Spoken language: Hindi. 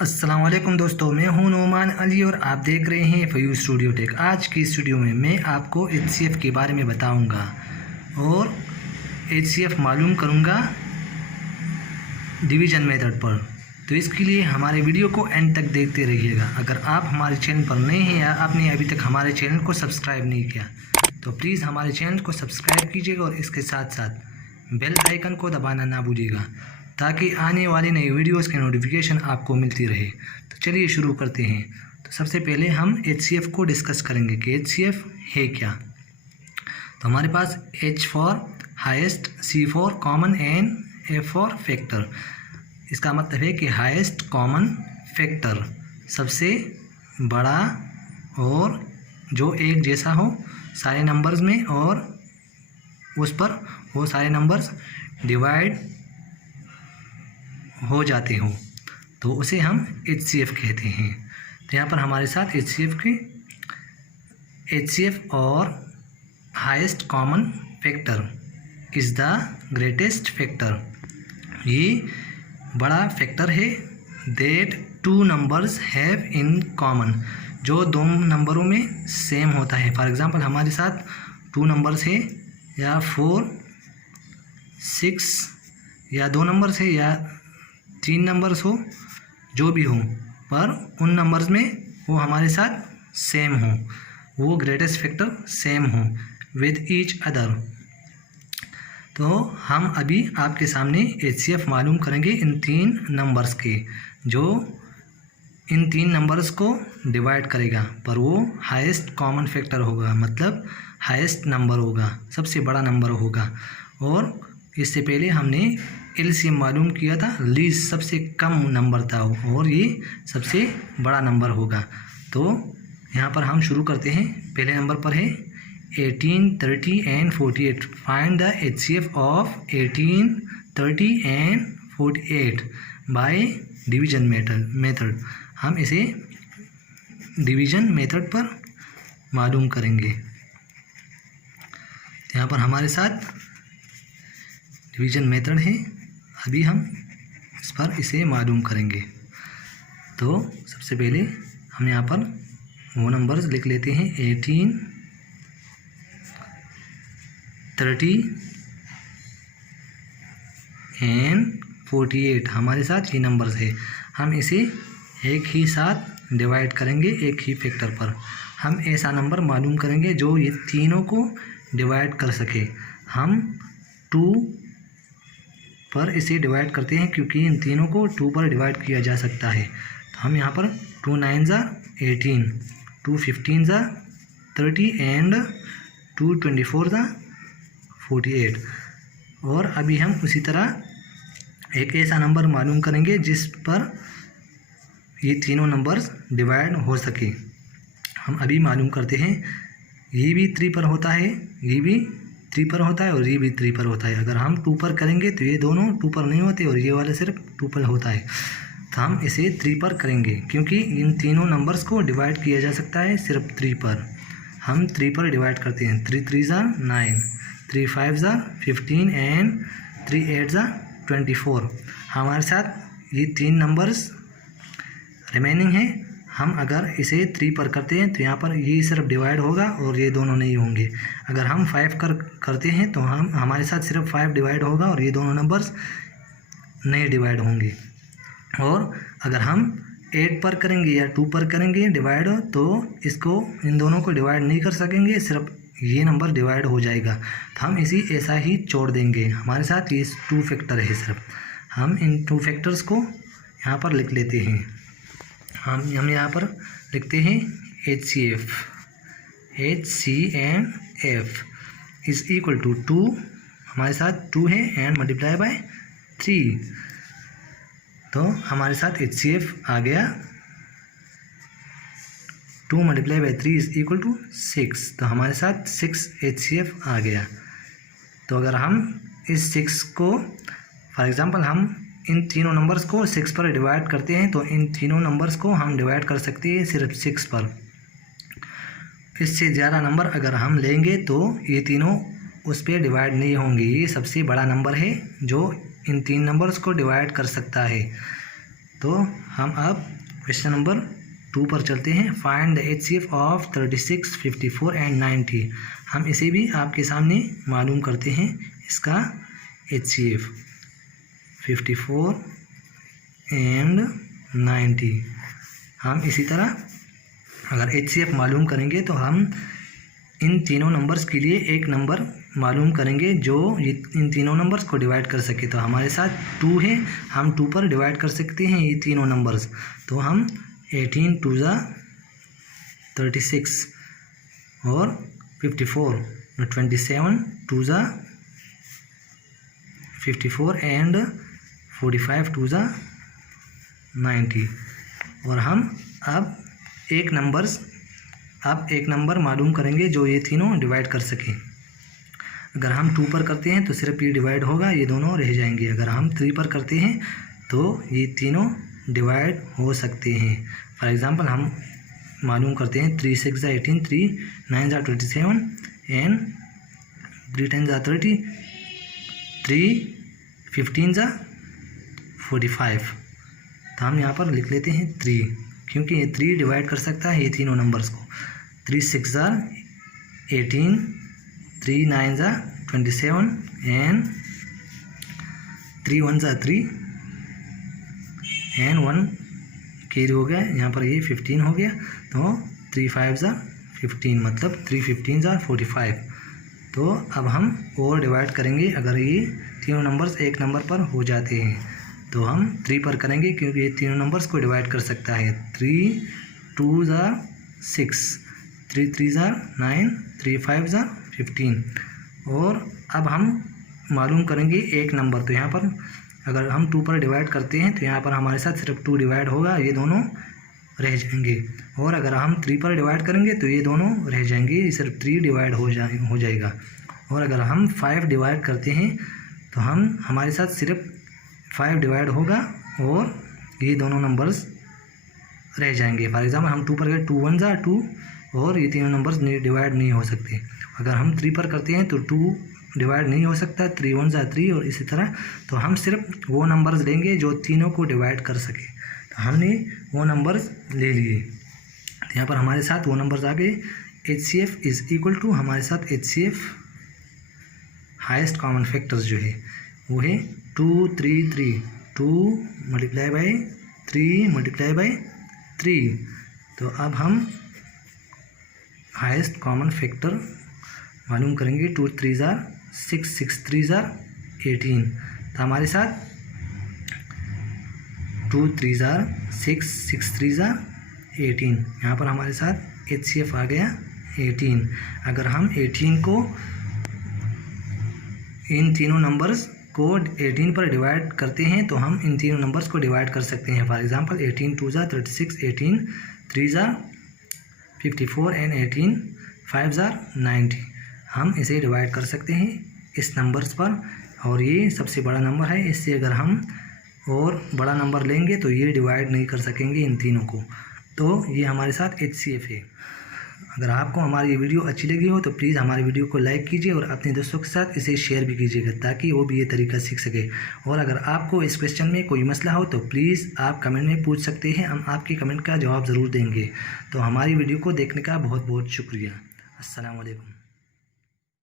अस्सलाम वालेकुम दोस्तों, मैं हूं नोमान अली और आप देख रहे हैं फयूज स्टूडियो टेक। आज की इस वीडियो में मैं आपको एचसीएफ के बारे में बताऊंगा और एचसीएफ मालूम करूंगा डिवीज़न मेथड पर। तो इसके लिए हमारे वीडियो को एंड तक देखते रहिएगा। अगर आप हमारे चैनल पर नए हैं या आपने अभी तक हमारे चैनल को सब्सक्राइब नहीं किया तो प्लीज़ हमारे चैनल को सब्सक्राइब कीजिएगा और इसके साथ साथ बेल आइकन को दबाना ना भूलिएगा ताकि आने वाली नई वीडियोस के नोटिफिकेशन आपको मिलती रहे। तो चलिए शुरू करते हैं। तो सबसे पहले हम एचसीएफ को डिस्कस करेंगे कि एचसीएफ है क्या। तो हमारे पास H for highest, C for common and F for factor. इसका मतलब है कि हाईएस्ट कॉमन फैक्टर सबसे बड़ा और जो एक जैसा हो सारे नंबर्स में और उस पर वो सारे नंबर्स डिवाइड हो जाते हो तो उसे हम एचसीएफ कहते हैं। तो यहाँ पर हमारे साथ एचसीएफ और highest common factor is the greatest factor. ये बड़ा फैक्टर है that two numbers have in common, जो दो नंबरों में सेम होता है। फॉर एग्ज़ाम्पल हमारे साथ टू नंबर्स है या 4, 6 या दो नंबर्स है या 3 नंबर्स हो, जो भी हो, पर उन नंबर्स में वो हमारे साथ सेम हो, वो ग्रेटेस्ट फैक्टर सेम हो विद ईच अदर। तो हम अभी आपके सामने एचसीएफ मालूम करेंगे इन 3 नंबर्स के, जो इन 3 नंबर्स को डिवाइड करेगा, पर वो हाईएस्ट कॉमन फैक्टर होगा, मतलब हाईएस्ट नंबर होगा, सबसे बड़ा नंबर होगा। और इससे पहले हमने एलसीएम मालूम किया था, लीस्ट सबसे कम नंबर था और ये सबसे बड़ा नंबर होगा। तो यहाँ पर हम शुरू करते हैं। पहले नंबर पर है 18, 30 and 48। Find the HCF of 18, 30 and 48 by division method. हम इसे डिवीज़न मेथड पर मालूम करेंगे। यहाँ पर हमारे साथ डिवीज़न मेथड है, अभी हम इस पर इसे मालूम करेंगे। तो सबसे पहले हम यहाँ पर वो नंबर्स लिख लेते हैं 18, 30 एंड 48। हमारे साथ ये नंबर्स है, हम इसे एक ही साथ डिवाइड करेंगे एक ही फैक्टर पर। हम ऐसा नंबर मालूम करेंगे जो ये तीनों को डिवाइड कर सके। हम 2 पर इसे डिवाइड करते हैं क्योंकि इन तीनों को 2 पर डिवाइड किया जा सकता है। तो हम यहाँ पर 2 9 18, 2 15 30 एंड 2 24 48। और अभी हम उसी तरह एक ऐसा नंबर मालूम करेंगे जिस पर ये तीनों नंबर्स डिवाइड हो सके। हम अभी मालूम करते हैं। ये भी 3 पर होता है, ये भी 3 पर होता है और ये भी 3 पर होता है। अगर हम 2 पर करेंगे तो ये दोनों 2 पर नहीं होते और ये वाला सिर्फ 2 पर होता है। तो हम इसे 3 पर करेंगे क्योंकि इन तीनों नंबर्स को डिवाइड किया जा सकता है सिर्फ 3 पर। हम 3 पर डिवाइड करते हैं। 3 3 9, 3 5 15 एंड 3 8 24। हमारे साथ ये 3 नंबर्स रिमेनिंग है। हम अगर इसे 3 पर करते हैं तो यहाँ पर ये सिर्फ डिवाइड होगा और ये दोनों नहीं होंगे। अगर हम 5 करते हैं तो हमारे साथ सिर्फ 5 डिवाइड होगा और ये दोनों नंबर्स नहीं डिवाइड होंगे। और अगर हम 8 पर करेंगे या 2 पर करेंगे डिवाइड तो इन दोनों को डिवाइड नहीं कर सकेंगे, सिर्फ ये नंबर डिवाइड हो जाएगा। तो हम इसी ऐसा ही छोड़ देंगे। हमारे साथ ये 2 फैक्टर है सिर्फ। हम इन 2 फैक्टर्स को यहाँ पर लिख लेते हैं। हम यहाँ पर लिखते हैं HCF इज़ इक्वल टू 2। हमारे साथ 2 है एंड मल्टीप्लाई बाय 3। तो हमारे साथ HCF आ गया 2 multiply by 3 is equal to 6। तो हमारे साथ 6 HCF आ गया। तो अगर हम इस 6 को फॉर एग्ज़ाम्पल हम इन तीनों नंबर्स को 6 पर डिवाइड करते हैं तो इन तीनों नंबर्स को हम डिवाइड कर सकते हैं सिर्फ 6 पर। इससे ज़्यादा नंबर अगर हम लेंगे तो ये तीनों उस पर डिवाइड नहीं होंगे। ये सबसे बड़ा नंबर है जो इन 3 नंबर्स को डिवाइड कर सकता है। तो हम अब क्वेश्चन नंबर 2 पर चलते हैं। Find the HCF of 36, 54 and 90। हम इसे भी आपके सामने मालूम करते हैं। इसका HCF 54 एंड 90। हम इसी तरह अगर HCF मालूम करेंगे तो हम इन तीनों नंबर्स के लिए एक नंबर मालूम करेंगे जो इन तीनों नंबर्स को डिवाइड कर सके। तो हमारे साथ 2 है, हम 2 पर डिवाइड कर सकते हैं ये तीनों नंबर्स। तो हम 18 2 ज़ा 36 और 54 27 2 ज़ा 54 एंड 45 2 ज़ा 90। और हम अब एक नंबर मालूम करेंगे जो ये तीनों डिवाइड कर सके। अगर हम 2 पर करते हैं तो सिर्फ ये डिवाइड होगा, ये दोनों रह जाएंगे। अगर हम 3 पर करते हैं तो ये तीनों डिवाइड हो सकते हैं। फॉर एग्जांपल हम मालूम करते हैं 3 6 ज़ा 18, 3 9 ज़ा 27 एंड 3 10 ज़ा 30, 3 15 ज़ा 45। तो हम यहाँ पर लिख लेते हैं 3, क्योंकि ये 3 डिवाइड कर सकता है ये तीनों नंबर्स को। 3 6 ज़ा 18, 3 9 ज़ा 27 एंड 3 1 ज़ा 3 एंड 1 कैरी हो गया, यहाँ पर ये 15 हो गया। तो 3 5 ज़ा 15, मतलब 3 15 ज़ा 45। तो अब हम और डिवाइड करेंगे। अगर ये तीनों नंबर्स एक नंबर पर हो जाते हैं तो हम 3 पर करेंगे, क्योंकि ये तीनों नंबर्स को डिवाइड कर सकता है। 3 2 ज़ा 6, 3 3 ज़ा 9, 3 5 ज़ा 15। और अब हम मालूम करेंगे एक नंबर। तो यहाँ पर अगर हम 2 पर डिवाइड करते हैं तो यहाँ पर हमारे साथ सिर्फ 2 डिवाइड होगा, ये दोनों रह जाएंगे। और अगर हम 3 पर डिवाइड करेंगे तो ये दोनों रह जाएंगे, सिर्फ 3 डिवाइड हो जाएगा। और अगर हम 5 डिवाइड करते हैं तो हमारे साथ सिर्फ 5 डिवाइड होगा और ये दोनों नंबर्स रह जाएंगे। फॉर एग्जाम्पल हम 2 पर गए, 2 1 ज़ा 2 और ये तीनों नंबर्स डिवाइड नहीं हो सकते। अगर हम 3 पर करते हैं तो 2 डिवाइड नहीं हो सकता, 3 1 ज़ा 3 और इसी तरह। तो हम सिर्फ वो नंबर्स लेंगे जो तीनों को डिवाइड कर सके। तो हमने वो नंबर्स ले लिए। तो यहाँ पर हमारे साथ वो नंबर्स आ गए। HCF इज़ इक्वल टू, हमारे साथ HCF हाईएस्ट कॉमन फैक्टर्स जो है वो है 2 3 3, 2 मल्टीप्लाई बाई 3 मल्टीप्लाई बाई 3। तो अब हम हाईएस्ट कॉमन फैक्टर मालूम करेंगे। 2 3 ज़ा 6, 6 3 ज़ा 18। तो हमारे साथ 2 3 ज़ा 6, 6 3 ज़ा 18। यहाँ पर हमारे साथ HCF आ गया 18। अगर हम 18 को इन तीनों नंबर्स को 18 पर डिवाइड करते हैं तो हम इन तीनों नंबर्स को डिवाइड कर सकते हैं। फॉर एग्जांपल 18 2 ज़ा 36, 18 3 ज़ा 54 एंड 18 5 ज़ा 90। हम इसे डिवाइड कर सकते हैं इस नंबर्स पर, और ये सबसे बड़ा नंबर है। इससे अगर हम और बड़ा नंबर लेंगे तो ये डिवाइड नहीं कर सकेंगे इन तीनों को। तो ये हमारे साथ HCF है। अगर आपको हमारी ये वीडियो अच्छी लगी हो तो प्लीज़ हमारी वीडियो को लाइक कीजिए और अपने दोस्तों के साथ इसे शेयर भी कीजिएगा, ताकि वो भी ये तरीका सीख सके। और अगर आपको इस क्वेश्चन में कोई मसला हो तो प्लीज़ आप कमेंट में पूछ सकते हैं, हम आपके कमेंट का जवाब ज़रूर देंगे। तो हमारी वीडियो को देखने का बहुत बहुत शुक्रिया। अस्सलाम वालेकुम।